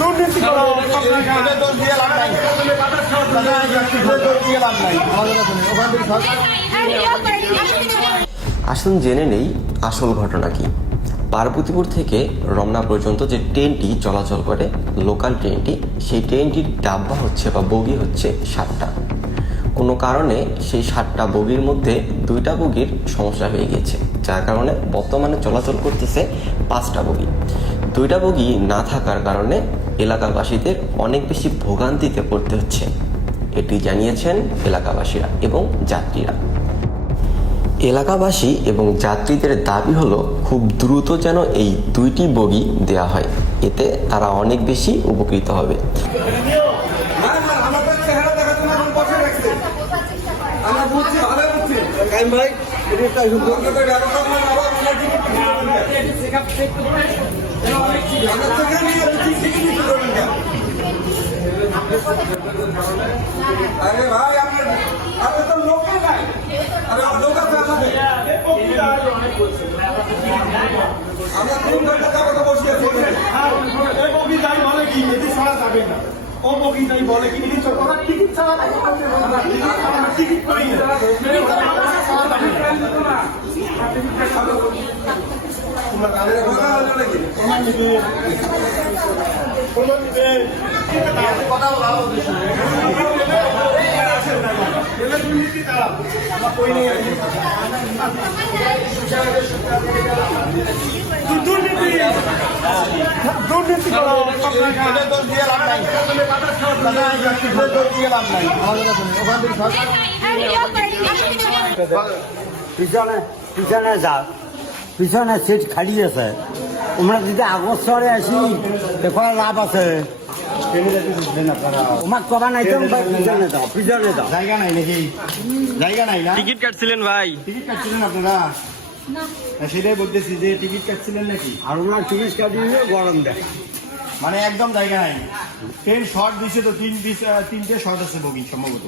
দুর্নীতি করো, দোষ দিয়ে লাভ নাই, দোষ দিয়ে লাভ নাই। ওখান থেকে সরকার আসুন জেনে নেই আসল ঘটনা কি। পার্বতীপুর থেকে রমনা পর্যন্ত যে ট্রেনটি চলাচল করে, লোকাল ট্রেনটি, সেই ট্রেনটির ডাব্বা হচ্ছে বা বগি হচ্ছে 7টা। কোনো কারণে সেই 7টা বগির মধ্যে 2টা বগির সমস্যা হয়ে গেছে, যার কারণে বর্তমানে চলাচল করতেছে 5টা বগি। 2টা বগি না থাকার কারণে এলাকাবাসীদের অনেক বেশি ভোগান্তিতে পড়তে হচ্ছে, এটি জানিয়েছেন এলাকাবাসীরা এবং যাত্রীরা। এলাকাবাসী এবং যাত্রীদের দাবি হলো খুব দ্রুত যেন এই 2টি বগি দেয়া হয়, এতে তারা অনেক বেশি উপকৃত হবে। আরে ভাই আপনার তো লোকে নাই, আরে লোক আছে আমাদের, আমরা 3 ঘন্টা যাবো তো বসে আছি। এই বগি যাই বলে কি এটি ছাড়া যাবে না, ও বগি যাই বলে কি এটি চোখা টিকিট ছাড়া টিকিট করি না, কথা বলা দুর্নীতি করো, দোষ দিয়ে লাভ নাই, দোষ দিয়ে লাভ নাই। ওখান থেকে সরকার পিছনে যাও, পিছনে সিট খালি আছে। তোমরা যদি আগস্টরে আসি দেখো লাভ আছে। তোমার কবা নাই তো পিছনে যাও, পিছনে যাও। জায়গা নাই নাকি? জায়গা নাই না? টিকিট কাটছিলেন ভাই? টিকিট কাটছিলেন আপনারা? সেটাই বলতেছি যে টিকিট কাটছিলেন নাকি? আর ওনার টিকিট কাটিয়ে গরম দেয়, মানে একদম জায়গা নাই। ট্রেন শর্ট দিছে তো, 3টে শর্ট আছে বগি সম্ভবত।